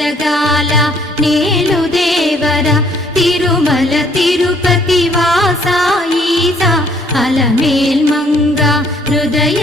జగాల నేలు దేవర తిరుమల తిరుపతి వాస ఈస అలమేల్ మంగ హృదయ